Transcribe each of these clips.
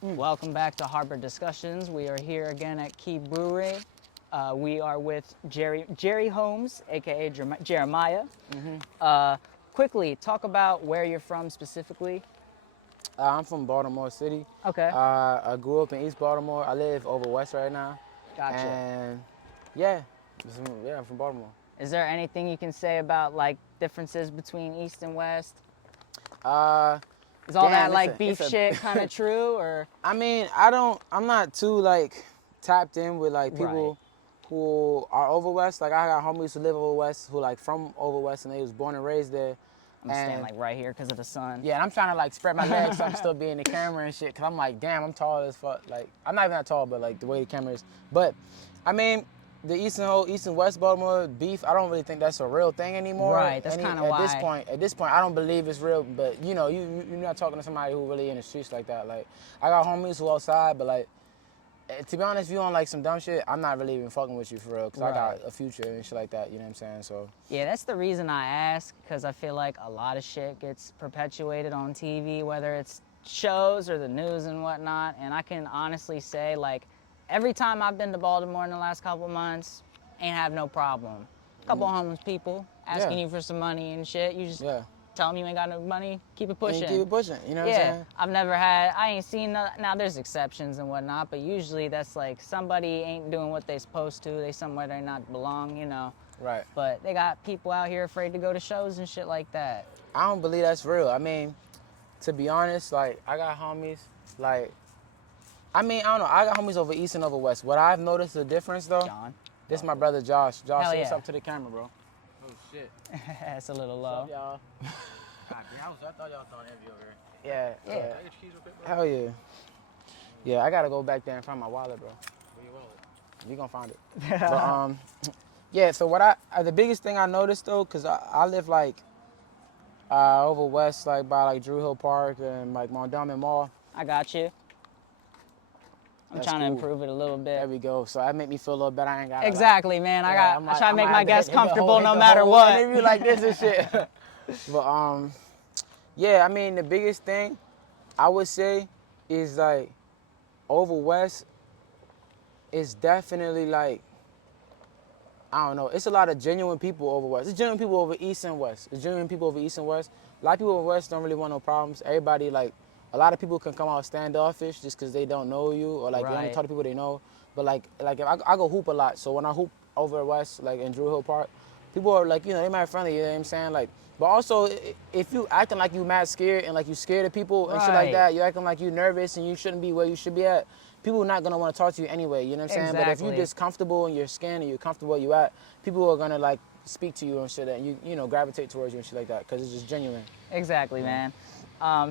Welcome back to Harbor Discussions. We are here again at Key Brewery. We are with Jerry Holmes, aka Jeremiah. Quickly, talk about where you're from specifically. I'm from Baltimore City. Okay, I grew up in East Baltimore. I live over west right now. gotcha. And yeah, I'm from Baltimore. Is there anything you can say about like differences between East and West? Uh, Is all that Damn, like beef shit kind of true, or? I mean, I'm not too like tapped in with like people who are over west. Like I got homies who live over west who like from over west and they was born and raised there. I'm staying like right here because of the sun. Yeah, and I'm trying to like spread my legs so I'm still being the camera and shit. Cause I'm like, damn, I'm tall as fuck. Like, I'm not even that tall, but like the way the camera is. But, I mean, the East and West Baltimore beef, I don't really think that's a real thing anymore. Right, that's kind of why. At this point, I don't believe it's real. But you know, you're not talking to somebody who really in the streets like that. Like, I got homies who outside, but like, to be honest, if you on like some dumb shit, I'm not really even fucking with you for real, cause I got a future and shit like that. You know what I'm saying? So yeah, that's the reason I ask, because I feel like a lot of shit gets perpetuated on TV, whether it's shows or the news and whatnot. And I can honestly say, like, every time I've been to Baltimore in the last couple months, ain't have no problem. A couple homeless people asking you for some money and shit. You just tell them you ain't got no money, keep it pushing. keep it pushing. You know what I'm saying? I ain't seen, now there's exceptions and whatnot, but usually that's like somebody ain't doing what they supposed to, they somewhere they not belong, you know. Right. But they got people out here afraid to go to shows and shit like that. I don't believe that's real. I mean, to be honest, like, I got homies, like, I mean, I don't know. I got homies over East and over West. What I've noticed the difference, though, John. this is my brother Josh. Josh, Hell say what's yeah. up to the camera, bro. Oh shit. It's a little low. What's up, y'all? God, damn, I thought y'all throwing interview over here. Yeah. Yeah. Can I get your keys real quick, bro? Hell yeah. Yeah, I got to go back there and find my wallet, bro. Where you wallet? You going to find it. But, yeah, so the biggest thing I noticed, though, because I live, like, over West, like, by, like, Drew Hill Park and, like, Mondawmin Mall. I got you. I'm That's trying to cool. improve it a little bit. There we go. So that make me feel a little better. I ain't got Exactly, man. I try to make my guests hit the whole- comfortable hit no the matter whole what. interview like this and shit. But yeah, I mean the biggest thing I would say is like over West is definitely like I don't know. It's a lot of genuine people over West. It's genuine people over East and West. It's genuine people over East and West. A lot of people over West don't really want no problems. Everybody like a lot of people can come out standoffish just because they don't know you or like they only talk to people they know. But like if I go hoop a lot, so when I hoop over West, like in Drew Hill Park, people are like, you know, they might friendly, you know what I'm saying? Like, but also if you acting like you mad scared and like you scared of people and shit like that, you acting like you nervous and you shouldn't be where you should be at, people are not gonna want to talk to you anyway, you know what I'm saying? But if you're just comfortable in your skin and you're comfortable where you at, people are gonna like speak to you and shit and you know, gravitate towards you and shit like that because it's just genuine. Exactly, man.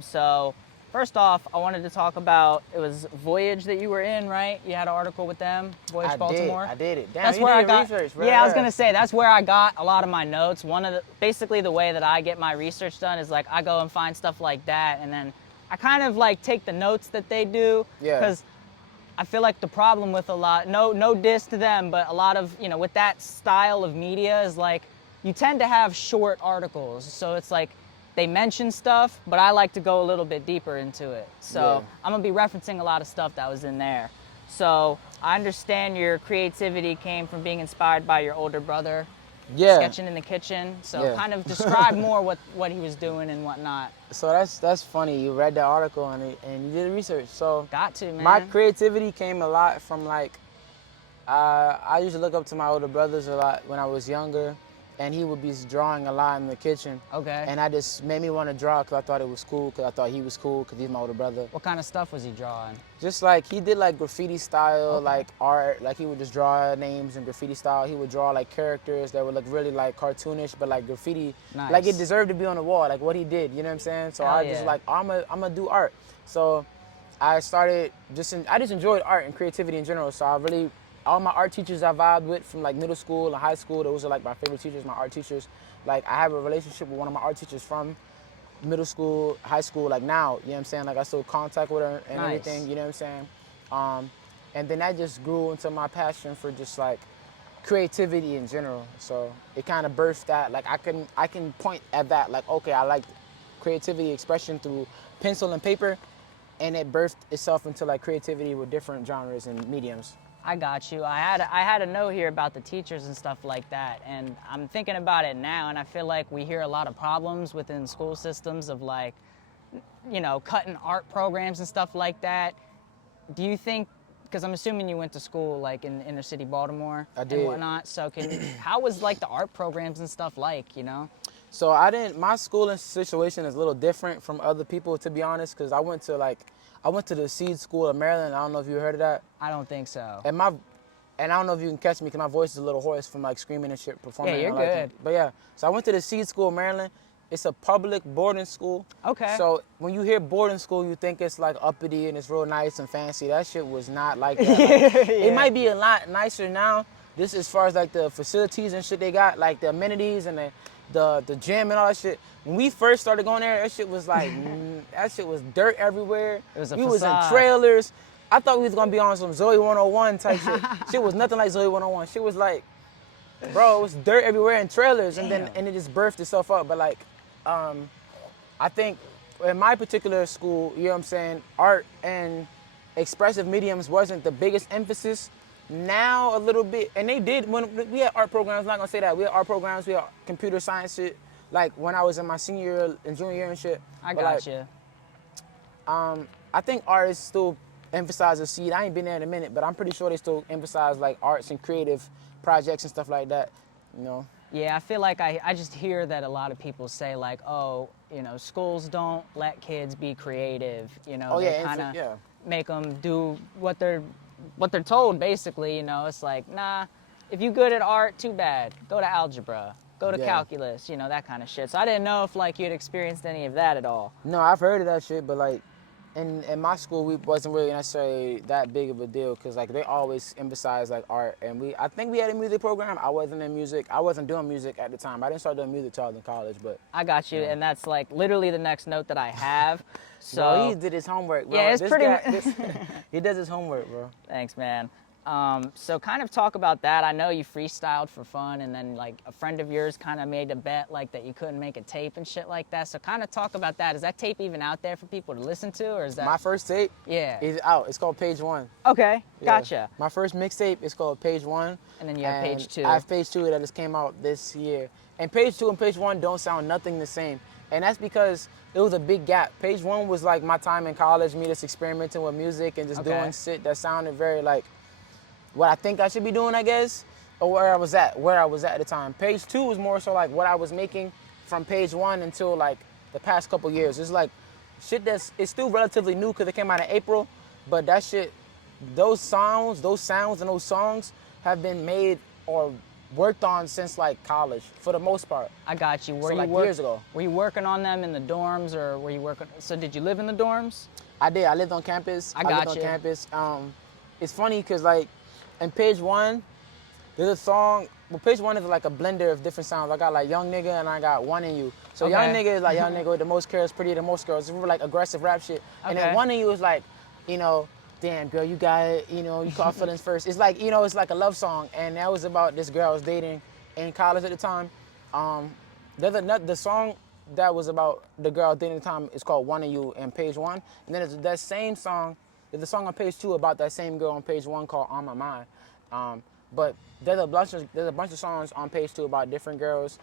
So first off, I wanted to talk about, it was Voyage that you were in, right? You had an article with them, Voyage Baltimore. I did it. Damn, that's you where did I got research, bro. Yeah, I was gonna say that's where I got a lot of my notes. Basically the way that I get my research done is like I go and find stuff like that, and then I kind of like take the notes that they do. Yeah. Because I feel like the problem with a lot, no diss to them, but a lot of, you know, with that style of media is like you tend to have short articles. So it's like they mention stuff, but I like to go a little bit deeper into it. So I'm gonna be referencing a lot of stuff that was in there. So I understand your creativity came from being inspired by your older brother, sketching in the kitchen. So kind of describe more what he was doing and whatnot. So that's funny. You read that article and you did research. So Got to, man. my creativity came a lot from like I used to look up to my older brothers a lot when I was younger, and he would be drawing a lot in the kitchen. Okay. And that just made me want to draw because I thought it was cool, because I thought he was cool, because he's my older brother. What kind of stuff was he drawing? Just like, he did like graffiti style, like art, like he would just draw names in graffiti style. He would draw like characters that would look really like cartoonish, but like graffiti, like it deserved to be on the wall, like what he did, you know what I'm saying? So I just like, I'm gonna do art. So I started, I just enjoyed art and creativity in general. So I really, all my art teachers I vibed with from like middle school and high school, those are like my favorite teachers, my art teachers. Like I have a relationship with one of my art teachers from middle school, high school, like now, you know what I'm saying? Like I still contact with her and everything, you know what I'm saying? And then that just grew into my passion for just like creativity in general. So it kind of birthed that, like I can point at that, like, okay, I like creativity expression through pencil and paper. and it birthed itself into like creativity with different genres and mediums. I got you. I had a note here about the teachers and stuff like that, and I'm thinking about it now, and I feel like we hear a lot of problems within school systems of like, you know, cutting art programs and stuff like that. Do you think, because I'm assuming you went to school like in inner city Baltimore I and did. whatnot, so how was like the art programs and stuff like, you know? So my schooling situation is a little different from other people, to be honest, because I went to the Seed School of Maryland. I don't know if you heard of that. I don't think so. And I don't know if you can catch me because my voice is a little hoarse from like screaming and shit, performing. Yeah, you're and all that good. thing. But yeah, so I went to the Seed School of Maryland. It's a public boarding school. Okay. So when you hear boarding school, you think it's like uppity and it's real nice and fancy. That shit was not like that. Like, it might be a lot nicer now. This as far as like the facilities and shit they got, like the amenities and the gym and all that shit. When we first started going there, that shit was like that shit was dirt everywhere. It was a we was in facade. trailers. I thought we was gonna be on some Zoe 101 type shit. Shit was nothing like Zoe 101. Shit was like, bro, it was dirt everywhere in trailers, and it just birthed itself up. But like, I think in my particular school, you know what I'm saying, art and expressive mediums wasn't the biggest emphasis. Now a little bit, and they did when we had art programs. I'm not gonna say that we had art programs. We had computer science shit. Like when I was in my senior year and junior year and shit. I But, got like, you. I think artists still emphasize the seed. I ain't been there in a minute, but I'm pretty sure they still emphasize like arts and creative projects and stuff like that. You know. Yeah, I feel like I just hear that a lot of people say like, oh, you know, schools don't let kids be creative. You know, Oh, they yeah, kind of yeah. make them do what they're told. Basically, you know, it's like, nah, if you good at art, too bad. Go to algebra, go to Yeah. calculus, you know, that kind of shit. So I didn't know if like you had experienced any of that at all. No, I've heard of that shit, but like, in my school, we wasn't really necessarily that big of a deal because like they always emphasize like art, and I think we had a music program. I wasn't in music. I wasn't doing music at the time. I didn't start doing music till I was in college, but. I got you, and that's like literally the next note that I have. So No, he did his homework, bro. yeah, it's This pretty. guy, he does his homework, bro. Thanks, man. So kind of talk about that. I know you freestyled for fun, and then like a friend of yours kind of made a bet like that you couldn't make a tape and shit like that. So kind of talk about that. Is that tape even out there for people to listen to, or is that? My first tape Yeah. is out. It's called Page One. Okay, Yeah. gotcha. My first mixtape is called Page One. And then you have Page Two. I have Page Two that just came out this year. And Page Two and Page One don't sound nothing the same. And that's because it was a big gap. Page One was like my time in college, me just experimenting with music and just Okay. doing shit that sounded very like what I think I should be doing, I guess, or where I was at the time. Page Two was more so like what I was making from Page One until like the past couple years. It's like shit it's still relatively new because it came out in April, but that shit, those sounds and those songs have been made or worked on since like college for the most part. I got you. Were So, you like, years ago. Were you working on them in the dorms, or were you working? So did you live in the dorms? I did. I lived on campus. I lived got on you. campus. It's funny because like in Page One, there's a song. Well, Page One is like a blender of different sounds. I got like Young Nigga and I got One in You. So Okay. Young Nigga is like Young Nigga with the most girls, pretty the most girls. It's really like aggressive rap shit. And Okay. then One in You is like, you know, damn girl, you got it. You know, you caught feelings first. It's like, you know, it's like a love song. And that was about this girl I was dating in college at the time. The song that was about the girl I was dating at the time is called One in You in Page One. And then there's that same song. There's a song on Page Two about that same girl on Page One called On My Mind. But there's a bunch of songs on Page Two about different girls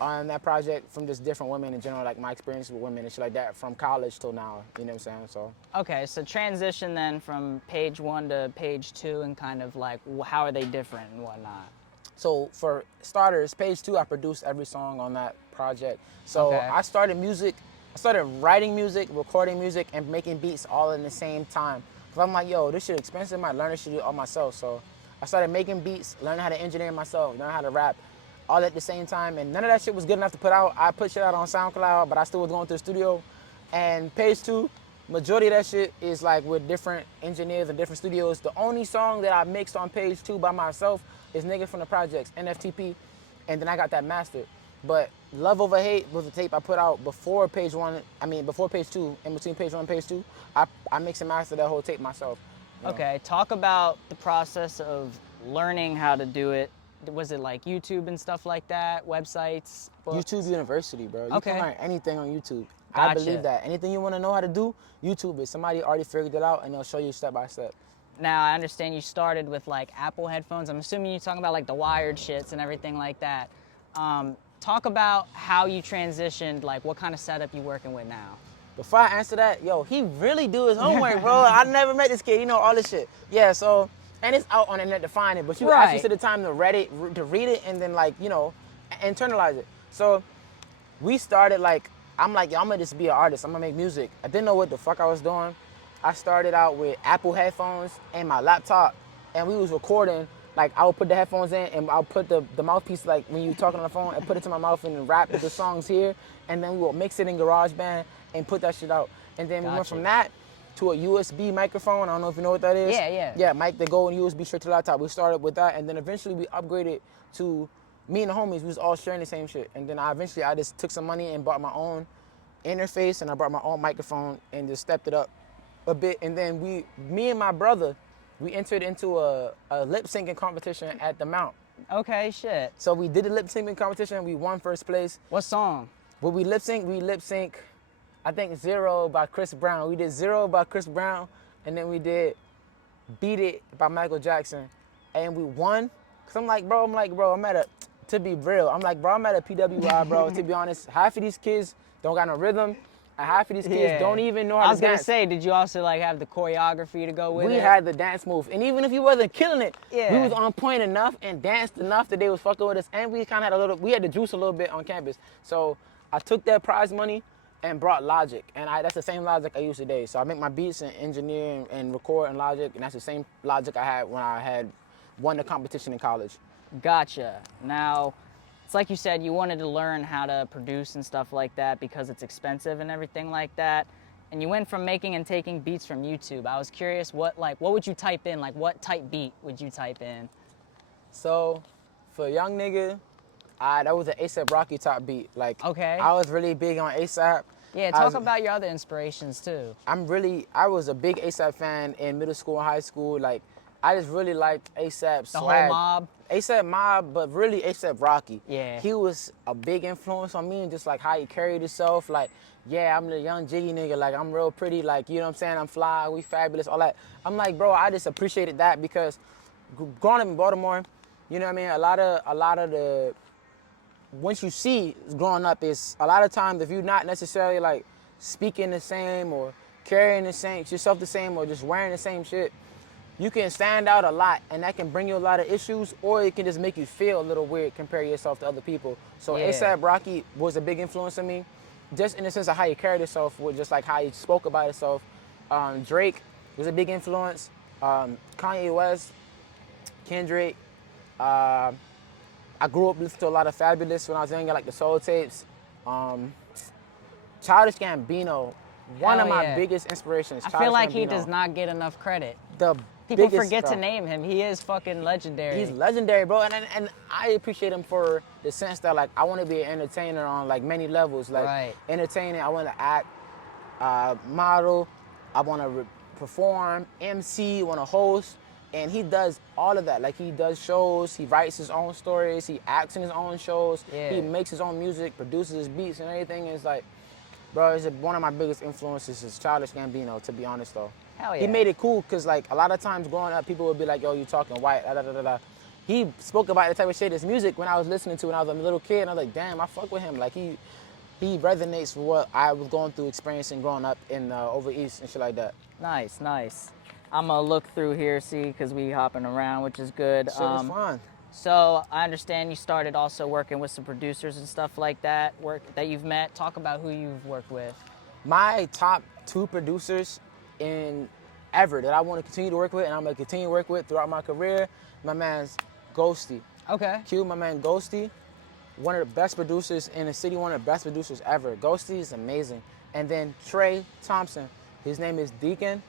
on that project from just different women in general, like my experience with women and shit like that from college till now. You know what I'm saying? So Okay, so transition then from Page One to Page Two, and kind of like how are they different and whatnot. So for starters, Page Two, I produced every song on that project. So Okay. I started writing music, recording music, and making beats all in the same time. Cause I'm like, yo, this shit expensive. I might learn this shit all myself. So I started making beats, learning how to engineer myself, learn how to rap, all at the same time. And none of that shit was good enough to put out. I put shit out on SoundCloud, but I still was going to the studio. And Page Two, majority of that shit is like with different engineers and different studios. The only song that I mixed on Page Two by myself is Nigga from the Projects, NFTP, and then I got that mastered. But Love Over Hate was a tape I put out before Page One, before Page Two, in between Page One and Page Two. I mixed and mastered that whole tape myself. You know? Okay, talk about the process of learning how to do it. Was it like YouTube and stuff like that, websites, books? YouTube University, bro. You Okay. can learn anything on YouTube. I Gotcha. believe that. Anything you want to know how to do, YouTube it. Somebody already figured it out, and they'll show you step by step. Now, I understand you started with like Apple headphones. I'm assuming you're talking about like the wired shits and everything like that. Talk about how you transitioned, like what kind of setup you working with now. Before I answer that, yo, he really do his homework, bro. I never met this kid. You know all this shit. Yeah, so, and it's out on the net to find it, but you actually took the time to read it, and then like, you know, internalize it. So we started like, I'm like, yo, I'm gonna just be an artist. I'm gonna make music. I didn't know what the fuck I was doing. I started out with Apple headphones and my laptop, and we was recording. Like, I would put the headphones in, and I'll put the mouthpiece, like when you talking on the phone, and put it to my mouth and rap the songs here, and then we will mix it in GarageBand and put that shit out. And then we went from that to a USB microphone. I don't know if you know what that is. Yeah. Yeah, mic that go in USB straight to the laptop. We started with that, and then eventually we upgraded to me and the homies. We was all sharing the same shit. And then I just took some money and bought my own interface, and I brought my own microphone and just stepped it up a bit. And then me and my brother, we entered into a lip syncing competition at the Mount. Okay, shit. So we did the lip syncing competition. We won first place. What song? But we lip sync, I think Zero by Chris Brown. We did Zero by Chris Brown, and then we did Beat It by Michael Jackson. And we won. Cause I'm like, bro, I'm at a PWI, bro. To be honest, half of these kids don't got no rhythm. And half of these kids don't even know how to dance. I was gonna say, did you also like have the choreography to go with it? We had the dance move, and even if you wasn't killing it, Yeah. we was on point enough and danced enough that they was fucking with us, and we kind of we had the juice a little bit on campus. So I took that prize money and brought Logic, and that's the same Logic I use today. So I make my beats and engineer and record in Logic, and that's the same Logic I had when I had won the competition in college. Gotcha. Now, it's like you said, you wanted to learn how to produce and stuff like that because it's expensive and everything like that. And you went from making and taking beats from YouTube. I was curious, what would you type in? Like, what type beat would you type in? So, for a young nigga, that was an A$AP Rocky top beat. Like, okay. I was really big on A$AP. Yeah, talk about your other inspirations too. I was a big A$AP fan in middle school and high school. Like, I just really liked A$AP's the swag. whole mob? A$AP Mob, but really A$AP Rocky. Yeah. He was a big influence on me, and just like how he carried himself. Like, yeah, I'm the young jiggy nigga. Like, I'm real pretty. Like, you know what I'm saying? I'm fly. We fabulous. All that. I'm like, bro, I just appreciated that because growing up in Baltimore, you know what I mean? A lot of the once you see growing up is a lot of times if you're not necessarily like speaking the same or carrying the same yourself the same or just wearing the same shit, you can stand out a lot, and that can bring you a lot of issues, or it can just make you feel a little weird comparing yourself to other people. So Yeah. A$AP Rocky was a big influence on me, just in the sense of how he carried himself, with just like how he spoke about himself. Drake was a big influence. Kanye West, Kendrick. I grew up listening to a lot of Fabulous when I was younger, like the Soul Tapes. Childish Gambino, one of my biggest inspirations. I feel like he does not get enough credit. People forget to name him. He is fucking legendary. He's legendary, bro, and I appreciate him for the sense that like I want to be an entertainer on like many levels. Like entertaining, I want to act, model, I want to perform, MC, want to host, and he does all of that. Like he does shows, he writes his own stories, he acts in his own shows, he makes his own music, produces his beats and everything. It's like, bro, it's one of my biggest influences is Childish Gambino, to be honest though. Hell yeah. He made it cool because like a lot of times growing up, people would be like, yo, you talking white, da da da da. He spoke about the type of shit, his music when I was listening to when I was a little kid, and I was like, damn, I fuck with him. Like he resonates with what I was going through, experiencing growing up in over East and shit like that. Nice, nice. I'm gonna look through here, see, because we hopping around, which is good. Shit was fun. So I understand you started also working with some producers and stuff like that, that you've met. Talk about who you've worked with. My top 2 producers in ever that I want to continue to work with, and I'm gonna continue to work with throughout my career, my man's Ghosty. Okay. Q, my man Ghosty, one of the best producers in the city, one of the best producers ever. Ghosty is amazing. And then Trey Thompson, his name is Deacon,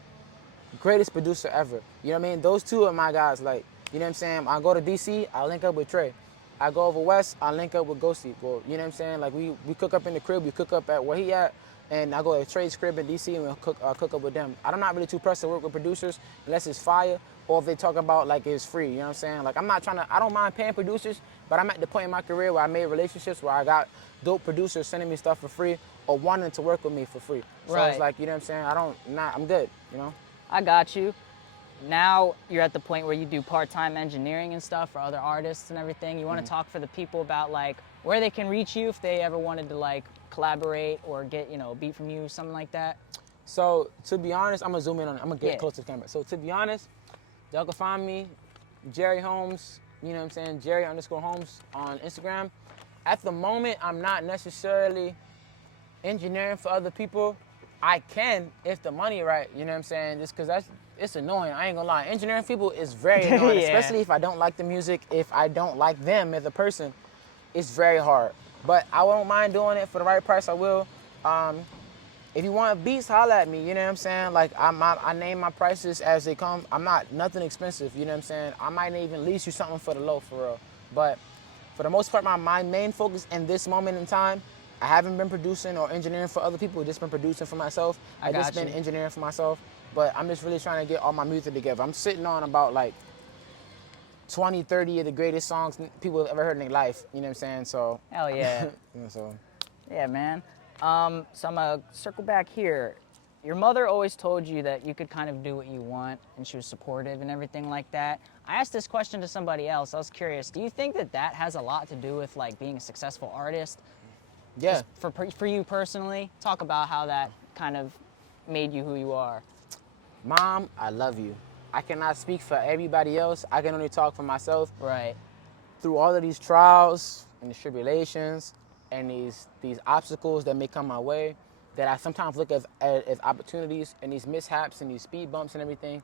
greatest producer ever. You know what I mean? Those 2 are my guys. Like, you know what I'm saying? I go to DC, I link up with Trey. I go over west, I link up with Ghosty. Well, you know what I'm saying? Like we cook up in the crib, we cook up at where he at, and I go to Trey's crib in DC and we'll cook up with them. I'm not really too pressed to work with producers unless it's fire or if they talk about like it's free. You know what I'm saying? Like I don't mind paying producers, but I'm at the point in my career where I made relationships where I got dope producers sending me stuff for free, or wanting to work with me for free. So Right. it's like, you know what I'm saying? I'm good, you know? I got you. Now you're at the point where you do part-time engineering and stuff for other artists and everything. You want to talk for the people about like where they can reach you if they ever wanted to like collaborate or get, you know, a beat from you, something like that? So to be honest, I'm gonna zoom in on it. I'm gonna get Yeah. close to the camera. So to be honest, y'all can find me, Jerry Holmes, you know what I'm saying? Jerry_Holmes on Instagram. At the moment, I'm not necessarily engineering for other people. I can if the money right, you know what I'm saying? Just cause it's annoying, I ain't gonna lie. Engineering people is very annoying, Yeah. especially if I don't like the music, if I don't like them as a person, it's very hard. But I won't mind doing it for the right price, I will. If you want beats, holla at me, you know what I'm saying? Like, I name my prices as they come. I'm not nothing expensive, you know what I'm saying? I might even lease you something for the low, for real. But for the most part, my main focus in this moment in time, I haven't been producing or engineering for other people, just been producing for myself. I just got been you. engineering for myself. But I'm just really trying to get all my music together. I'm sitting on about like 20, 30 of the greatest songs people have ever heard in their life, you know what I'm saying? So, Hell yeah. so. Yeah, man. So I'm gonna circle back here. Your mother always told you that you could kind of do what you want, and she was supportive and everything like that. I asked this question to somebody else. I was curious. Do you think that that has a lot to do with like being a successful artist? Yeah. Just for you personally, talk about how that kind of made you who you are. Mom, I love you. I cannot speak for everybody else. I can only talk for myself. Right. Through all of these trials and these tribulations and these obstacles that may come my way, that I sometimes look as opportunities, and these mishaps and these speed bumps and everything,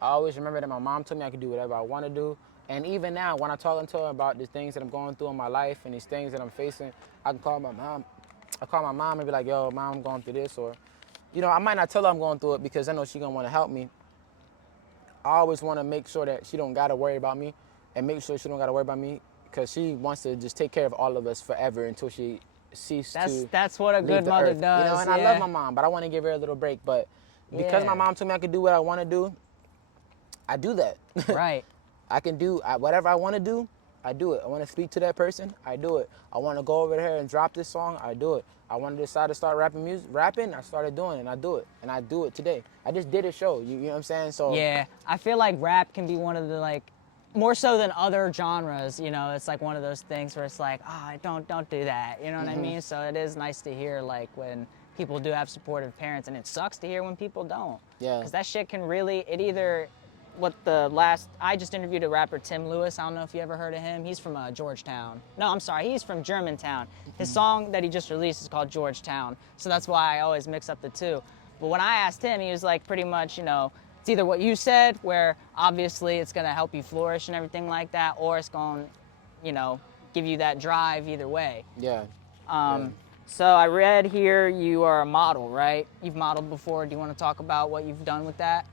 I always remember that my mom told me I could do whatever I want to do. And even now, when I'm talking to her about the things that I'm going through in my life and these things that I'm facing, I can call my mom. I call my mom and be like, yo, mom, I'm going through this. Or, you know, I might not tell her I'm going through it because I know she's going to want to help me. I always want to make sure that she don't got to worry about me, and make sure she don't got to worry about me, because she wants to just take care of all of us forever until she ceases to That's what a leave good the mother earth. does. You know, and I love my mom, but I want to give her a little break. But because Yeah. my mom told me I could do what I want to do, I do that. Right. I can do whatever I want to do. I do it. I want to speak to that person. I do it. I want to go over there and drop this song. I do it. I want to decide to start rapping. I started doing it, and I do it. And I do it today. I just did a show. You know what I'm saying? So Yeah, I feel like rap can be one of the like, more so than other genres. You know, it's like one of those things where it's like, don't do that. You know what I mean? So it is nice to hear like when people do have supportive parents, and it sucks to hear when people don't. Yeah. Because that shit can really, I just interviewed a rapper, Tim Lewis. I don't know if you ever heard of him. He's from Georgetown. No, I'm sorry, he's from Germantown. His song that he just released is called Georgetown. So that's why I always mix up the two. But when I asked him, he was like pretty much, you know, it's either what you said, where obviously it's gonna help you flourish and everything like that, or it's gonna, you know, give you that drive either way. yeah. So I read here you are a model, right? You've modeled before. Do you want to talk about what you've done with that?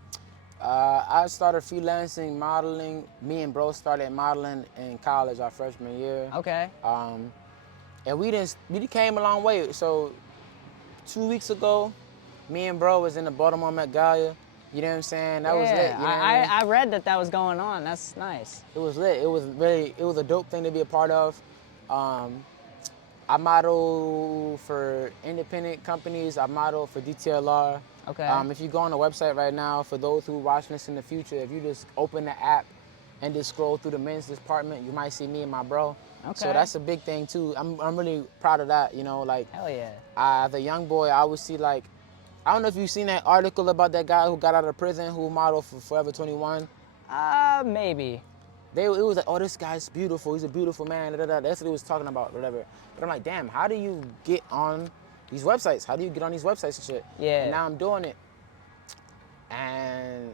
I started freelancing, modeling. Me and bro started modeling in college our freshman year. Okay. And we came a long way. So 2 weeks ago, me and bro was in the Baltimore Met Gala. You know what I'm saying? That was lit. You know what I mean? I read that was going on. That's nice. It was lit. It was a dope thing to be a part of. I model for independent companies. I model for D3RRY. Okay. If you go on the website right now, for those who watch this in the future, if you just open the app and just scroll through the men's department, you might see me and my bro. Okay. So that's a big thing too. I'm really proud of that. You know, like Hell yeah. as a young boy, I would see like, I don't know if you've seen that article about that guy who got out of prison who modeled for Forever 21. Maybe. It was like, oh, this guy's beautiful. He's a beautiful man. Da, da, da. That's what he was talking about, whatever. But I'm like, damn, how do you get on these websites? How do you get on these websites and shit? Yeah. And now I'm doing it. And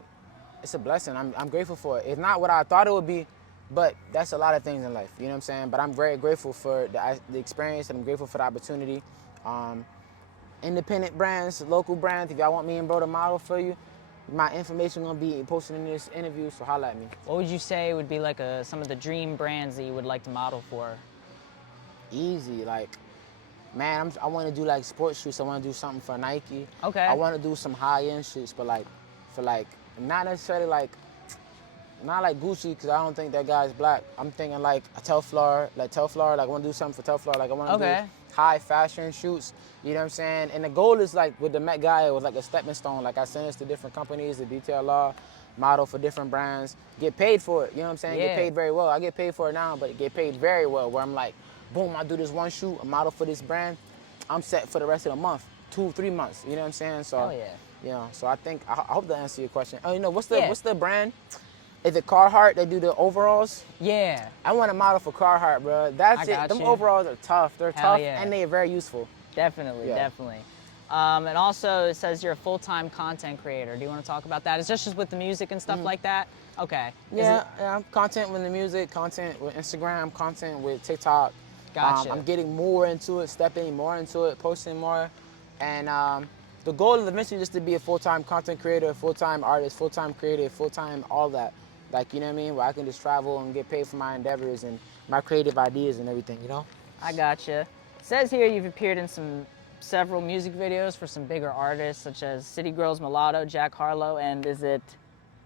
it's a blessing. I'm grateful for it. It's not what I thought it would be, but that's a lot of things in life. You know what I'm saying? But I'm very grateful for the experience, and I'm grateful for the opportunity. Independent brands, local brands, if y'all want me and bro to model for you, my information gonna be posted in this interview, so holla at me. What would you say would be like some of the dream brands that you would like to model for? Easy, like, man, I want to do like sports shoes. I want to do something for Nike. Okay. I want to do some high-end shit, but like, for like, not necessarily like, not like Gucci, because I don't think that guy's black. I'm thinking like a Telfar, like I want to do something for Telfar. Like I want to Okay. high fashion shoots. You know what I'm saying? And the goal is like with the Met Guy, it was like a stepping stone. Like I send this to different companies, the detail law, model for different brands, get paid for it. You know what I'm saying? Yeah. Get paid very well. I get paid for it now, but get paid very well. Where I'm like, boom, I do this one shoot, a model for this brand, I'm set for the rest of the month, 2-3 months. You know what I'm saying? So, Hell yeah. you know, so I think I hope that answers your question. Oh, you know, what's Yeah. the brand? Is it Carhartt? They do the overalls. Yeah. I want a model for Carhartt, bro. That's I it. got Them you. overalls are tough. They're Hell tough yeah. and they are very useful. Definitely, Yeah. definitely. And also, it says you're a full-time content creator. Do you want to talk about that? Is this just with the music and stuff like that? Okay. Is Yeah, it- yeah. Content with the music, content with Instagram, content with TikTok. Gotcha. I'm getting more into it, stepping more into it, posting more. And the goal is eventually just to be a full-time content creator, full-time artist, full-time creative, full-time all that. Like, you know what I mean? Where I can just travel and get paid for my endeavors and my creative ideas and everything, you know? I gotcha. It says here you've appeared in several music videos for some bigger artists such as City Girls, Mulatto, Jack Harlow, and is it,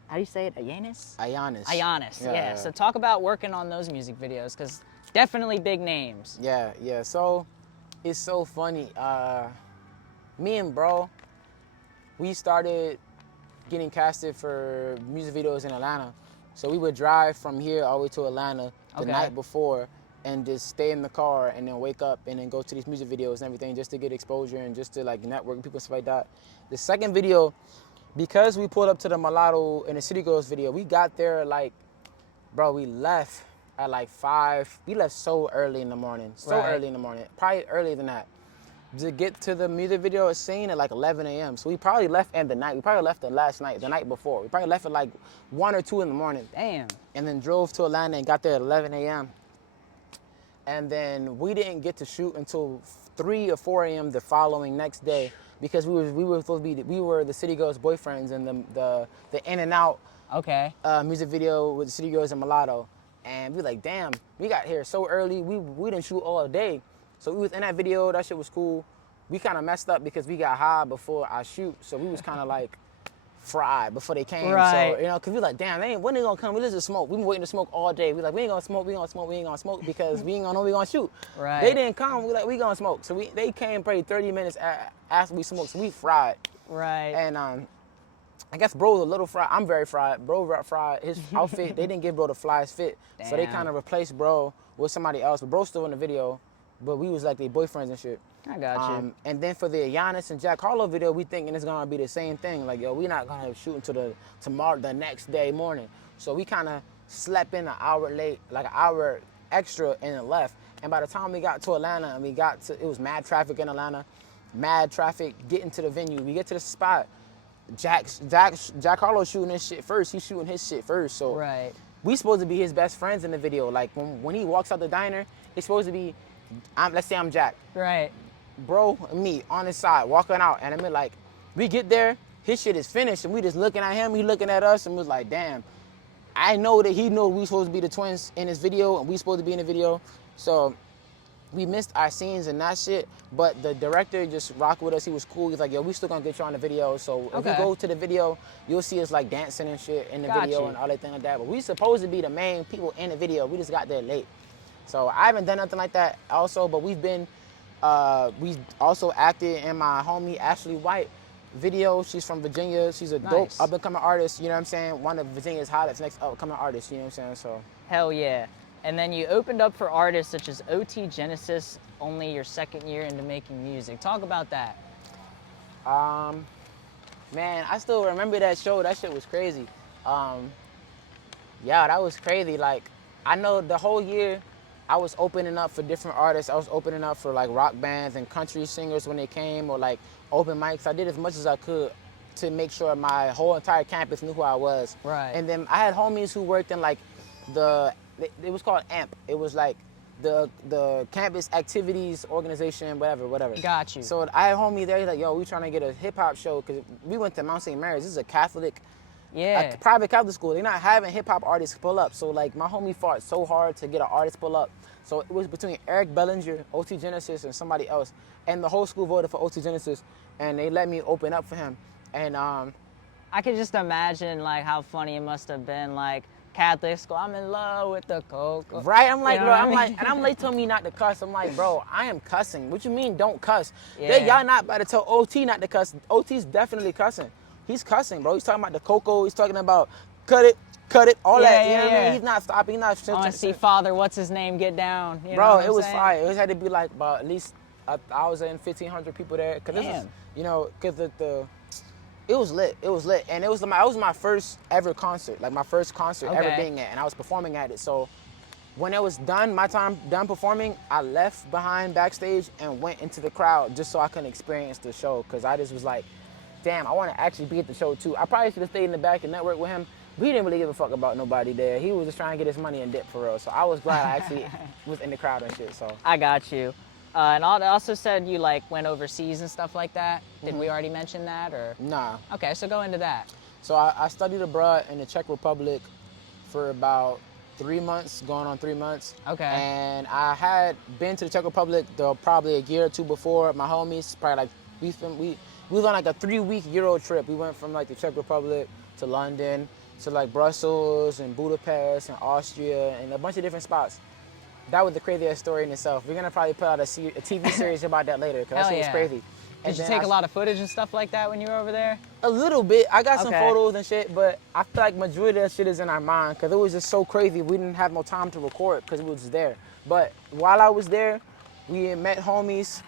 how do you say it, Ayanis? Ayanis. Ayanis, yeah. Yeah. So talk about working on those music videos, because definitely big names. Yeah, yeah. So it's so funny. Me and bro, we started getting casted for music videos in Atlanta. So we would drive from here all the way to Atlanta the Okay. night before and just stay in the car and then wake up and then go to these music videos and everything just to get exposure and just to like network with people and stuff like that. The second video, because we pulled up to the Mulatto and the City Girls video, we got there like, bro, we left at like 5. We left so early in the morning. So Right. early in the morning. Probably earlier than that. To get to the music video scene at like 11 a.m. So we probably left at the night. We probably left the last night, the night before. We probably left at like 1 or 2 in the morning. Damn. And then drove to Atlanta and got there at 11 a.m. And then we didn't get to shoot until 3 or 4 a.m. the following next day because we were supposed to be we were the City Girls boyfriends in the In and Out Okay. music video with the City Girls and Mulatto. And we like, damn, we got here so early. We didn't shoot all day. So we was in that video, that shit was cool. We kind of messed up because we got high before our shoot. So we was kind of like fried before they came. Right. So, you know, cause we like, damn, when they gonna come? We just smoke. We been waiting to smoke all day. We like, we ain't gonna smoke, we ain't gonna smoke because we ain't gonna know we gonna shoot. Right. They didn't come, we like, we gonna smoke. So they came probably 30 minutes after we smoked, so we fried. Right. And I guess bro was a little fried. I'm very fried. Bro got fried. His outfit, they didn't give bro the flyest fit. So they Damn. kind of replaced bro with somebody else. But bro still in the video, but we was like their boyfriends and shit. I got you. And then for the Giannis and Jack Harlow video, we thinking it's gonna be the same thing. Like, yo, we not gonna shoot until tomorrow, the next day morning. So we kind of slept in an hour late, like an hour extra, and then left. And by the time we got to Atlanta, and it was mad traffic in Atlanta, mad traffic getting to the venue. We get to the spot. Jack Harlow shooting his shit first. He's shooting his shit first. So Right. we supposed to be his best friends in the video. Like when he walks out the diner, it's supposed to be, let's say I'm Jack. Right. Bro and me on his side walking out, and I mean like we get there, his shit is finished, and we just looking at him, he looking at us, and we was like, damn. I know that he know we supposed to be the twins in this video, and we supposed to be in the video, so we missed our scenes and that shit. But the director just rocked with us. He was cool. He's like, yo, we still gonna get you on the video. So if you Okay. go to the video, you'll see us like dancing and shit in the Got video you. and all that thing like that. But we supposed to be the main people in the video. We just got there late. So I haven't done nothing like that also, but we also acted in my homie Ashley White video. She's from Virginia. She's a dope Nice. up-and-coming artist, you know what I'm saying? One of Virginia's hottest next up-and-coming artists, you know what I'm saying? So Hell yeah. And then you opened up for artists such as OT Genesis, only your second year into making music. Talk about that. man, I still remember that show. That shit was crazy. Yeah, that was crazy. Like, I know the whole year I was opening up for different artists. I was opening up for like rock bands and country singers when they came, or like open mics. I did as much as I could to make sure my whole entire campus knew who I was. Right. And then I had homies who worked in like it was called AMP. It was like the campus activities organization, whatever. Got you. So I had a homie there. He's like, yo, we trying to get a hip hop show because we went to Mount St. Mary's. This is a Catholic, Yeah. a private Catholic school. They're not having hip hop artists pull up. So like my homie fought so hard to get an artist pull up. So it was between Eric Bellinger, OT Genesis, and somebody else. And the whole school voted for OT Genesis, and they let me open up for him. And I could just imagine like how funny it must have been, like Catholic school. I'm in love with the cocoa. Right? I'm like, You know bro, what I I'm mean? like, and I'm like telling me not to cuss. I'm like, bro, I am cussing. What you mean don't cuss? Yeah. Y'all not about to tell OT not to cuss. OT's definitely cussing. He's cussing, bro. He's talking about the cocoa. He's talking about cut it, all Yeah, that. You yeah, know what I yeah. mean? He's not stopping. He's not. I want to see Father, what's his name, get down. You know Bro, what it I'm was saying? fire. It had to be like about at least 1,000, 1,500 people there. Cause this was, Damn. you know, cause it was lit. It was lit, and it was my first ever concert, like my first concert ever Okay. being at, and I was performing at it. So when it was done, my time done performing, I left behind backstage and went into the crowd just so I could experience the show. Cause I just was like, damn, I want to actually be at the show too. I probably should have stayed in the back and networked with him. But he didn't really give a fuck about nobody there. He was just trying to get his money and dip for real. So I was glad I actually was in the crowd and shit. So I got you. And I also said you like went overseas and stuff like that. Did Mm-hmm. we already mention that or? nah. Okay, so go into that. So I studied abroad in the Czech Republic for about 3 months, going on 3 months. Okay. And I had been to the Czech Republic probably a year or two before. My homies, probably like we was on like a 3-week Euro trip. We went from like the Czech Republic to London to like Brussels and Budapest and Austria and a bunch of different spots. That was the craziest story in itself. We're gonna probably put out a TV series about that later because that Hell shit was yeah. crazy. Did you take a lot of footage and stuff like that when you were over there? A little bit. I got some Okay. photos and shit, but I feel like majority of that shit is in our mind because it was just so crazy. We didn't have no time to record because we was just there. But while I was there, we met homies.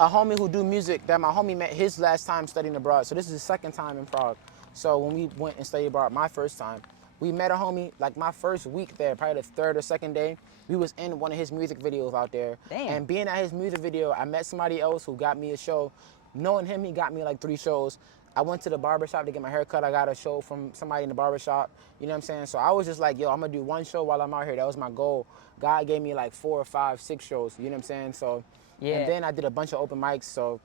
A homie who do music that my homie met his last time studying abroad. So this is his second time in Prague. So when we went and studied abroad, my first time, we met a homie like my first week there, probably the third or second day. We was in one of his music videos out there. Damn. And being at his music video, I met somebody else who got me a show. Knowing him, he got me like 3 shows. I went to the barbershop to get my hair cut. I got a show from somebody in the barbershop. You know what I'm saying? So I was just like, yo, I'm gonna do 1 show while I'm out here. That was my goal. God gave me like 4 or 5, 6 shows. You know what I'm saying? So, Yeah. and then I did a bunch of open mics. So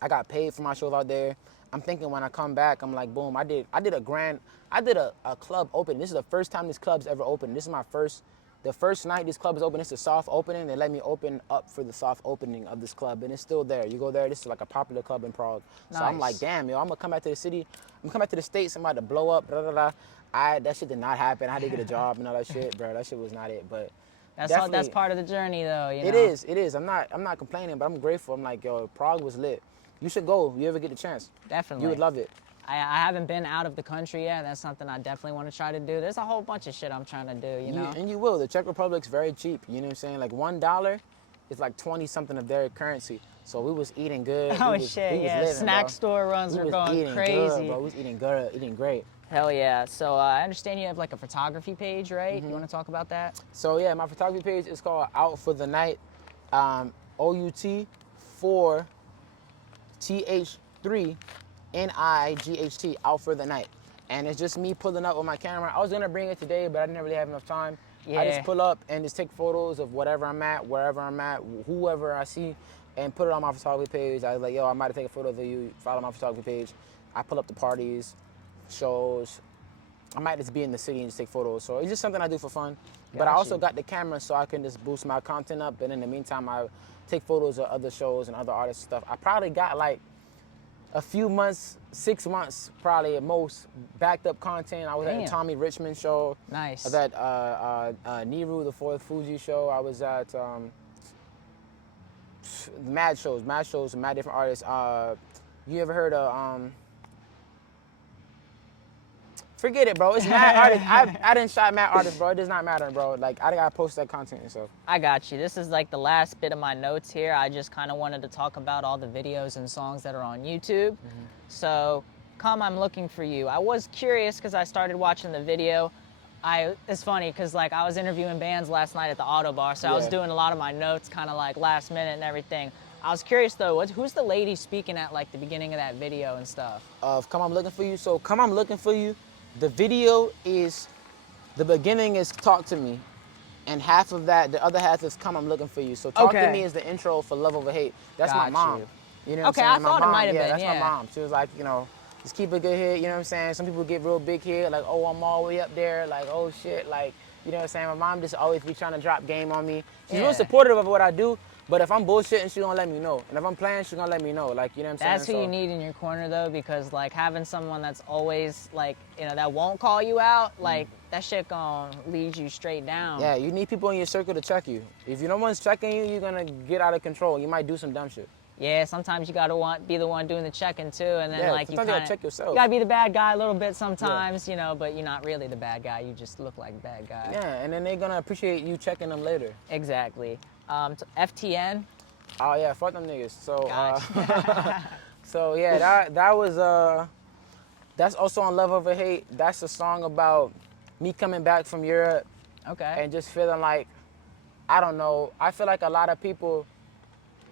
I got paid for my shows out there. I'm thinking when I come back, I'm like, boom, I did a club opening. This is the first time this club's ever opened. This is the first night this club is open. It's a soft opening. They let me open up for the soft opening of this club, and it's still there. You go there, this is like a popular club in Prague. So I'm like, Nice. damn, yo, I'm gonna come back to the city. I'm gonna come back to the States. I'm about to blow up, blah, blah, blah. That shit did not happen. I had to get a job and all that shit, bro. That shit was not it, but That's definitely- part of the journey though, you know? It is. I'm not complaining, but I'm grateful. I'm like, yo, Prague was lit. You should go. If you ever get the chance. Definitely. You would love it. I haven't been out of the country yet. That's something I definitely want to try to do. There's a whole bunch of shit I'm trying to do, you know? And you will. The Czech Republic's very cheap. You know what I'm saying? Like $1 is like 20 something of their currency. So we was eating good. Oh we was shit, yeah. living, Snack bro. store runs We are was going eating crazy. Good, bro. We was eating good, eating great. Hell yeah. So I understand you have like a photography page, right? Mm-hmm. You want to talk about that? So yeah, my photography page is called Out for the Night. OUT for TH3 NIGHT, Out for the Night. And it's just me pulling up with my camera. I was gonna bring it today, but I didn't really have enough time. I Yeah. just pull up and just take photos of whatever I'm at, wherever I'm at, whoever I see, and put it on my photography page. I was like, yo, I might take a photo of you, follow my photography page. I pull up the parties, shows. I might just be in the city and just take photos. So it's just something I do for fun. But I Got also you. got the camera so I can just boost my content up. And in the meantime, I take photos of other shows and other artists and stuff. I probably got like a few months, 6 months, probably at most, backed up content. I was at Damn. the Tommy Richmond show. Nice. I was at Niru, the Fourth Fuji show. I was at mad shows, mad different artists. You ever heard of forget it, bro. It's mad artists. I didn't shot mad artists, bro. It does not matter, bro. Like I gotta post that content and stuff. I got you. This is like the last bit of my notes here. I just kind of wanted to talk about all the videos and songs that are on YouTube. So, Come, I'm Looking for You. I was curious because I started watching the video. It's funny because like I was interviewing bands last night at the Auto Bar, so I was Yeah. doing a lot of my notes kind of like last minute and everything. I was curious though, who's the lady speaking at like the beginning of that video and stuff? Of Come I'm Looking for You. So Come I'm Looking for You, the video is, the beginning is Talk to Me. And half of that, the other half is Come I'm Looking for You. So Talk to Okay. Me is the intro for Love Over Hate. That's my Got mom. you. You know what Okay, I'm I saying? My thought it mom, might have yeah, been, that's yeah. my mom. She was like, you know, just keep a good hit, you know what I'm saying? Some people get real big hit, like, oh, I'm all the way up there, like, oh shit, like, you know what I'm saying? My mom just always be trying to drop game on me. She's Yeah. real supportive of what I do, But if I'm bullshitting, she gonna let me know. And if I'm playing, she gonna let me know. Like, you know what I'm That's saying? who you need in your corner though, because like having someone that's always like, that won't call you out, like that shit gonna lead you straight down. Yeah, you need people in your circle to check you. If no one's checking you, you're gonna get out of control. You might do some dumb shit. Yeah, sometimes you gotta be the one doing the checking too, and then like you sometimes you gotta check yourself. You gotta be the bad guy a little bit sometimes, but you're not really the bad guy. You just look like the bad guy. Yeah, and then they're gonna appreciate you checking them later. Exactly. FTN. Oh yeah, fuck them niggas. So, Gotcha. so yeah, that was that's also on Love Over Hate. That's a song about me coming back from Europe Okay. and just feeling like, I don't know. I feel like a lot of people.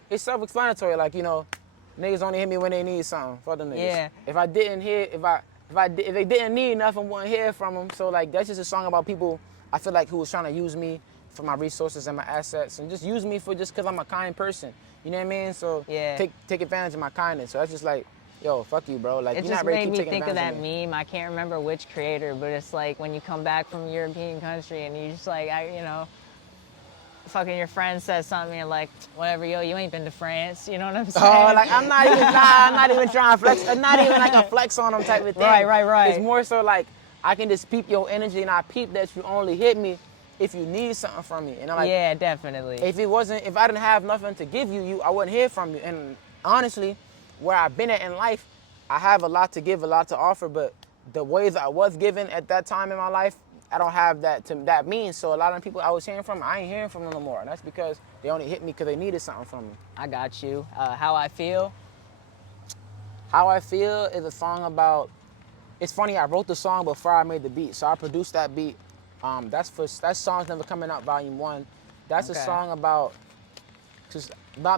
It's self-explanatory. Like, niggas only hit me when they need something. Fuck them niggas. Yeah. If I didn't hear, if they didn't need nothing, wouldn't hear from them. So like, that's just a song about people. I feel like who was trying to use me for my resources and my assets, and just use me for just because I'm a kind person. You know what I mean? So Yeah. take advantage of my kindness. So that's just like, yo, fuck you, bro. Like, It you're just not ready made to me keep taking think of advantage that me. meme. I can't remember which creator, but it's like when you come back from a European country and you just like, fucking your friend says something and you're like, whatever, yo, you ain't been to France. You know what I'm saying? Oh, like I'm not even trying to flex. It's not even like a flex on them type of thing. Right. It's more so like I can just peep your energy, and I peep that you only hit me if you need something from me. And I'm like, yeah, definitely. if I didn't have nothing to give you, I wouldn't hear from you. And honestly, where I've been at in life, I have a lot to give, a lot to offer, but the ways I was given at that time in my life, I don't have that means. So a lot of people I was hearing from, I ain't hearing from them no more. And that's because they only hit me because they needed something from me. I got you. How I Feel. How I Feel is a song about, it's funny, I wrote the song before I made the beat. So I produced that beat. That song's Never Coming Out, Volume 1. That's Okay. a song about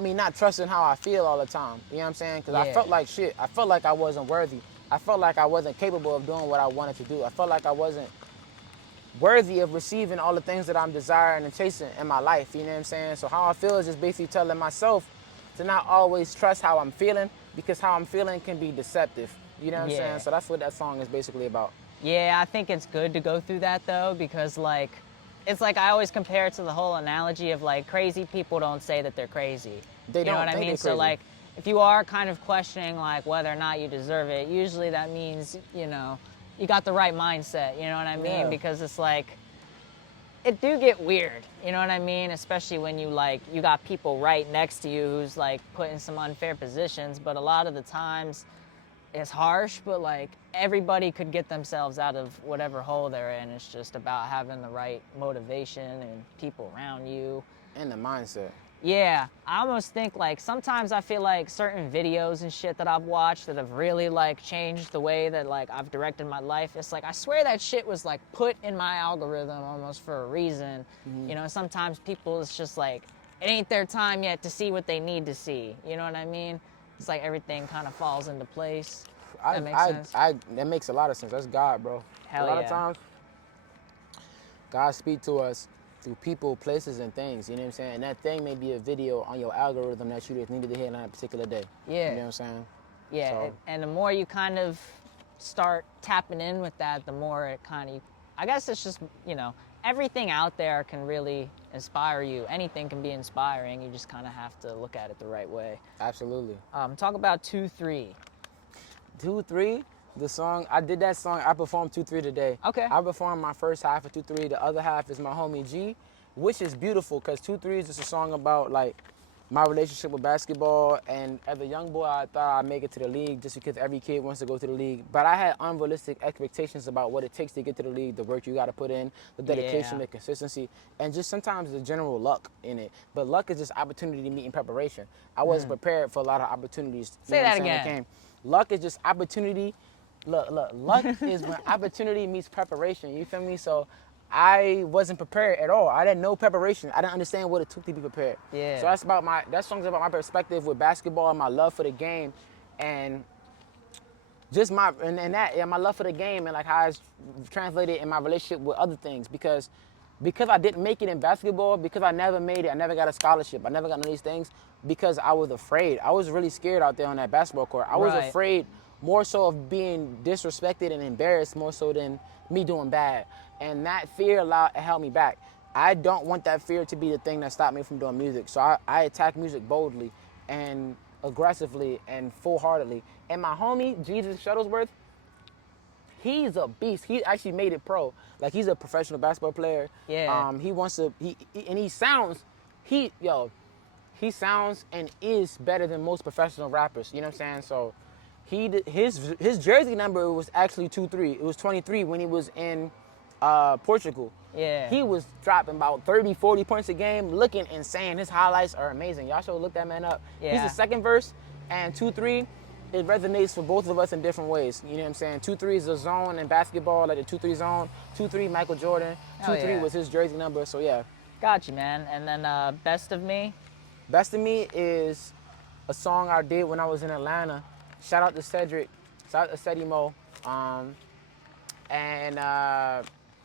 me not trusting how I feel all the time. You know what I'm saying? Because I Yeah. felt like shit. I felt like I wasn't worthy. I felt like I wasn't capable of doing what I wanted to do. I felt like I wasn't worthy of receiving all the things that I'm desiring and chasing in my life. You know what I'm saying? So how I feel is just basically telling myself to not always trust how I'm feeling, because how I'm feeling can be deceptive. You know what I'm Yeah. saying? So that's what that song is basically about. Yeah, I think it's good to go through that though, because like, it's like I always compare it to the whole analogy of like crazy people don't say that they're crazy. They You know don't what I think mean? they're So crazy. like, if you are kind of questioning like whether or not you deserve it, usually that means, you got the right mindset, you know what I mean? Yeah. Because it's like, it do get weird, you know what I mean? Especially when you got people right next to you who's like put in some unfair positions, but a lot of the times it's harsh, but like everybody could get themselves out of whatever hole they're in. It's just about having the right motivation and people around you. And the mindset. Yeah, I almost think like sometimes I feel like certain videos and shit that I've watched that have really like changed the way that like I've directed my life. It's like I swear that shit was like put in my algorithm almost for a reason. Sometimes people, it's just like it ain't their time yet to see what they need to see. You know what I mean? It's like everything kind of falls into place. That makes sense. That makes a lot of sense. That's God, bro. Hell a lot yeah. of times, God speaks to us through people, places, and things. You know what I'm saying? And that thing may be a video on your algorithm that you just needed to hear on that particular day. Yeah. You know what I'm saying? Yeah, So- and the more you kind of start tapping in with that, the more it kind of, I guess it's just, everything out there can really inspire you. Anything can be inspiring. You just kind of have to look at it the right way. Absolutely. Talk about 2-3. 2-3, the song, I did that song, I performed 2-3 today. Okay. I performed my first half of 2-3, the other half is my homie G, which is beautiful because 2-3 is just a song about like my relationship with basketball, and as a young boy I thought I'd make it to the league just because every kid wants to go to the league, but I had unrealistic expectations about what it takes to get to the league, the work you got to put in, the dedication, Yeah. the consistency, and just sometimes the general luck in it. But luck is just opportunity meeting preparation. I wasn't prepared for a lot of opportunities. You Say know what that I'm saying, again. came. Luck is just opportunity. Look, luck is when opportunity meets preparation. You feel me? So I wasn't prepared at all. I had no preparation. I didn't understand what it took to be prepared. Yeah. So that song's about my perspective with basketball and my love for the game, and just my love for the game, and like how it's translated in my relationship with other things, because I didn't make it in basketball, because I never made it, I never got a scholarship, I never got none of these things, because I was afraid. I was really scared out there on that basketball court. I was Right. afraid more so of being disrespected and embarrassed more so than me doing bad. And that fear held me back. I don't want that fear to be the thing that stopped me from doing music. So I attack music boldly and aggressively and full-heartedly. And my homie, Jesus Shuttlesworth, he's a beast. He actually made it pro. Like, he's a professional basketball player. Yeah. He wants to, he sounds, he sounds and is better than most professional rappers. You know what I'm saying? So his jersey number was actually 23. It was 23 when he was in Portugal. Yeah. He was dropping about 30, 40 points a game, looking insane. His highlights are amazing. Y'all should look that man up. Yeah. He's the second verse, and 2-3, it resonates for both of us in different ways. You know what I'm saying? 2-3 is a zone in basketball, like the 2-3 zone. 2-3, Michael Jordan. 2-3 yeah. was his jersey number, so yeah. Got you, man. And then Best of Me? Best of Me is a song I did when I was in Atlanta. Shout out to Cedric. Shout out to Ceddy Mo.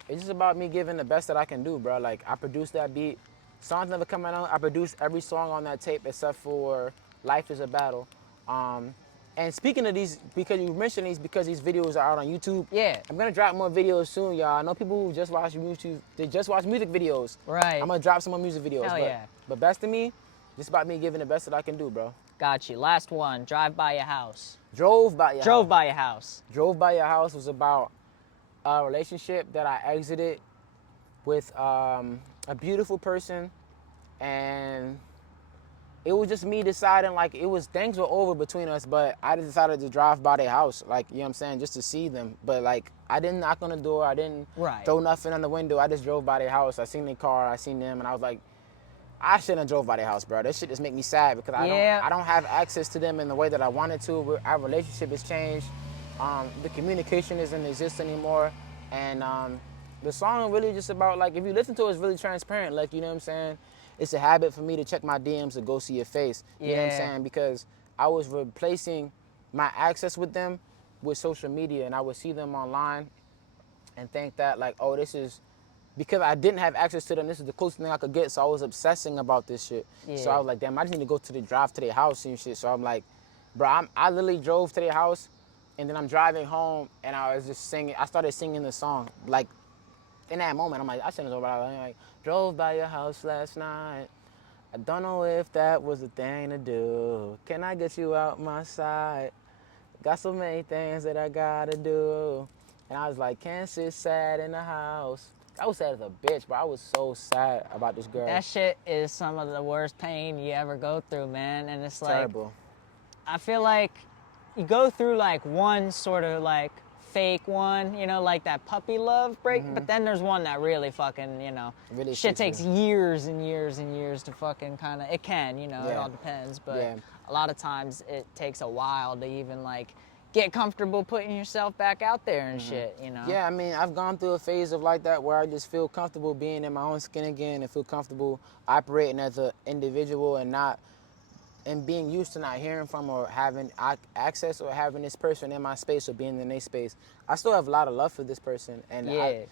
It's just about me giving the best that I can do, bro. Like, I produced that beat. Songs never come out. I produced every song on that tape except for Life is a Battle. And speaking of these, because you mentioned these, because these videos are out on YouTube. Yeah. I'm gonna drop more videos soon, y'all. I know people who just watch YouTube, they just watch music videos. Right. I'm gonna drop some more music videos. Hell yeah. But Best of Me, just about me giving the best that I can do, bro. Got you. Last one. Drive by your house. Drove by your Drove house. by your house. Drove by your house was about a relationship that I exited with a beautiful person, and it was just me deciding, like, things were over between us, but I decided to drive by their house, like, you know what I'm saying, just to see them. But, like, I didn't knock on the door, I didn't throw nothing on the window, I just drove by their house. I seen their car, I seen them, and I was like, I shouldn't have drove by their house, bro. This shit just make me sad because I don't have access to them in the way that I wanted to. Our relationship has changed. The communication doesn't exist anymore. And the song really just about, like, if you listen to it, it's really transparent. Like, you know what I'm saying? It's a habit for me to check my DMs to go see your face. You know what I'm saying? Because I was replacing my access with them with social media, and I would see them online and think that, like, oh, this is, because I didn't have access to them, this is the closest thing I could get, so I was obsessing about this shit. Yeah. So I was like, damn, I just need to go to the drive to their house and shit. So I'm like, bro, I literally drove to their house, and then I'm driving home, and I was just singing. I started singing the song. Like, in that moment, I'm like, I shouldn't have drove by. Like, drove by your house last night. I don't know if that was the thing to do. Can I get you out my sight? Got so many things that I gotta do. And I was like, can't sit sad in the house. I was sad as a bitch, but I was so sad about this girl. That shit is some of the worst pain you ever go through, man. And it's like, terrible. I feel like you go through like one sort of like fake one, you know, like that puppy love break, but then there's one that really fucking, you know, Really shit shits takes you. years and years and years to fucking kind of, it can, you know, it Yeah. all depends, but Yeah. a lot of times it takes a while to even like get comfortable putting yourself back out there and shit, you know? Yeah, I mean, I've gone through a phase of like that where I just feel comfortable being in my own skin again and feel comfortable operating as an individual and being used to not hearing from or having access or having this person in my space or being in their space. I still have a lot of love for this person, and I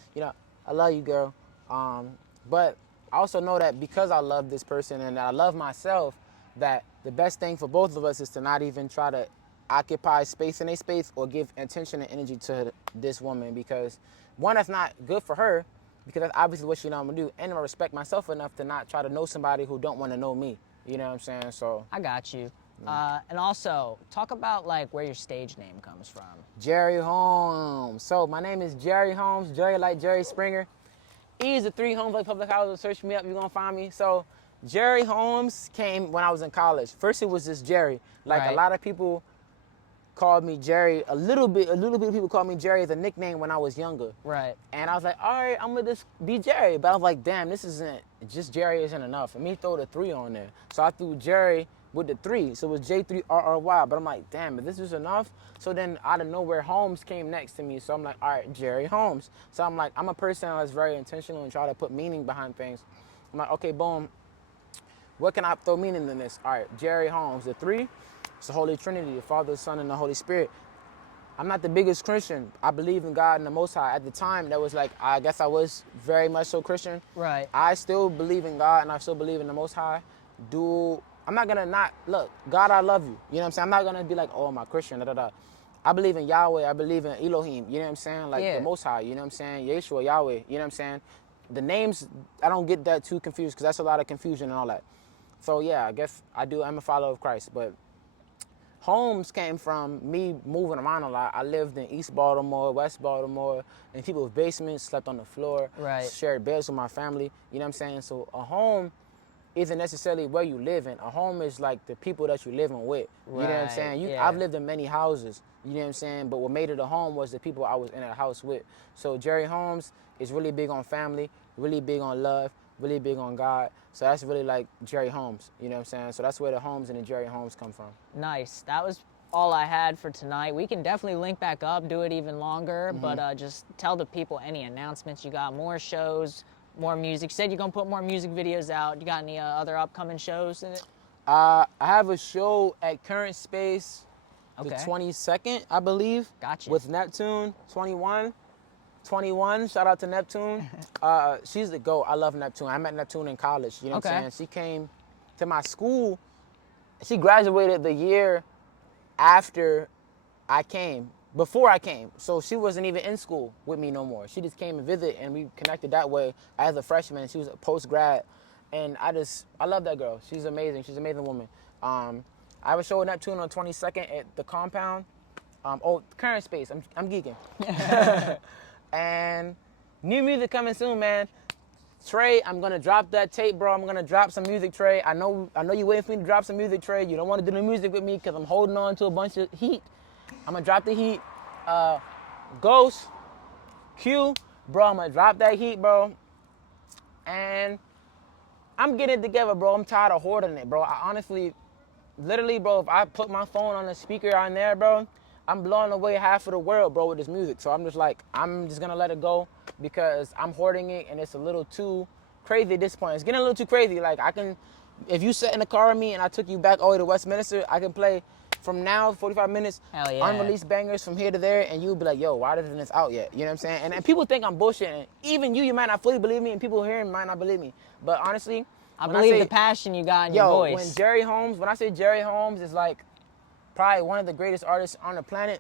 love you, girl. But I also know that because I love this person and I love myself, that the best thing for both of us is to not even try to occupy space in a space or give attention and energy to this woman, because one, that's not good for her, because that's obviously what she know I'm gonna do, and I respect myself enough to not try to know somebody who don't want to know me. You know what I'm saying? So I got you. And also, talk about like where your stage name comes from. Jerry Holmes. So my name is Jerry Holmes. Jerry like Jerry Springer. E's the 3 Holmes like public house. Search me up, you're gonna find me. So Jerry Holmes came when I was in college. First it was just Jerry. Like a lot of people called me Jerry. A little bit of people called me Jerry as a nickname when I was younger. Right. And I was like, all right, I'm gonna just be Jerry. But I was like, damn, just Jerry isn't enough. And me throw the 3 on there. So I threw Jerry with the 3. So it was J3RRY. But I'm like, damn, if this is enough. So then out of nowhere, Holmes came next to me. So I'm like, all right, Jerry Holmes. So I'm like, I'm a person that's very intentional and try to put meaning behind things. I'm like, okay, boom. What can I throw meaning in this? All right, Jerry Holmes. The 3, it's the Holy Trinity, the Father, the Son, and the Holy Spirit. I'm not the biggest Christian. I believe in God and the Most High. At the time, that was like, I guess I was very much so Christian. Right. I still believe in God and I still believe in the Most High. I'm not gonna look, God, I love you. You know what I'm saying? I'm not gonna be like, oh, I'm a Christian, da da da. I believe in Yahweh, I believe in Elohim, you know what I'm saying? Like the Most High, you know what I'm saying? Yeshua, Yahweh, you know what I'm saying? the names, I don't get that too confused because that's a lot of confusion and all that. So yeah, I guess I'm a follower of Christ. But Holmes came from me moving around a lot. I lived in East Baltimore, West Baltimore, in people's basements, slept on the floor, Right. shared beds with my family. You know what I'm saying? So a home isn't necessarily where you live in. A home is like the people that you living with. You know what I'm Right, saying? yeah. I've lived in many houses. You know what I'm saying? But what made it a home was the people I was in a house with. So Jerry Holmes is really big on family, really big on love, really big on God. So that's really like Jerry Holmes. You know what I'm saying? So that's where the Holmes and the Jerry Holmes come from. Nice. That was all I had for tonight. We can definitely link back up, do it even longer, but just tell the people any announcements you got, more shows, more music. You said you're gonna put more music videos out. You got any other upcoming shows in it? I have a show at Current Space the Okay. 22nd, I believe. Gotcha. With Neptune 21. Shout out to Neptune. She's the GOAT. I love Neptune. I met Neptune in college. You know what I'm saying? She came to my school. She graduated the year after I came, before I came. So she wasn't even in school with me no more. She just came and visited, and we connected that way as a freshman. She was a post-grad. And I love that girl. She's amazing. She's an amazing woman. I have a show with Neptune on the 22nd at the Compound. Current Space. I'm geeking. And new music coming soon, man. Trey, I'm gonna drop that tape, bro. I'm gonna drop some music, Trey. I know you waiting for me to drop some music, Trey. You don't want to do the music with me because I'm holding on to a bunch of heat. I'm gonna drop the heat. Ghost, Q, bro. I'm gonna drop that heat, bro. And I'm getting it together, bro. I'm tired of hoarding it, bro. I honestly, literally, bro, if I put my phone on the speaker on there, bro, I'm blowing away half of the world, bro, with this music. So I'm just like, I'm just gonna let it go because I'm hoarding it and it's a little too crazy at this point. It's getting a little too crazy. Like if you sat in the car with me and I took you back all the way to Westminster, I can play from now 45 minutes, Hell yeah. unreleased bangers from here to there, and you'll be like, yo, why isn't this out yet? You know what I'm saying? And people think I'm bullshitting. Even you might not fully believe me, and people hearing might not believe me. But honestly, I believe the passion you got in your voice. When I say Jerry Holmes is like probably one of the greatest artists on the planet,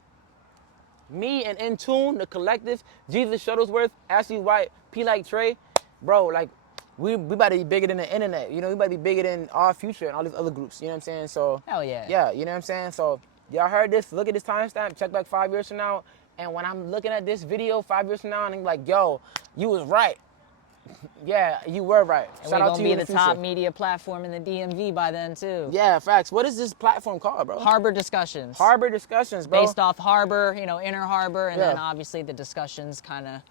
me and In Tune, the collective, Jesus Shuttlesworth, Ashley White, P Like Trey, bro, like, we about to be bigger than the internet. You know, we about to be bigger than Our Future and all these other groups. You know what I'm saying? So, hell yeah. Yeah, you know what I'm saying? So, y'all heard this. Look at this timestamp. Check back 5 years from now. And when I'm looking at this video 5 years from now, and I'm like, yo, you was right. Yeah, you were right. And Shout we're out to you gonna in be the the top future. media platform in the DMV by then too. Yeah, facts. What is this platform called, bro? Harbor Discussions. Harbor Discussions, bro. Based off Harbor, Inner Harbor, and then Yeah. obviously the discussions kind of,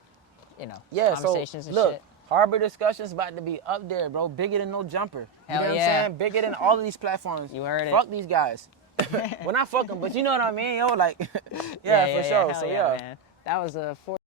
Yeah, conversations so and look, shit. Harbor Discussions about to be up there, bro. Bigger than No Jumper. You Hell know what yeah. I'm saying? Bigger than all of these platforms. You heard it. Fuck these guys. Well, not fuck them, but you know what I mean, yo. Like, yeah, for sure. Hell So yeah, man. That was a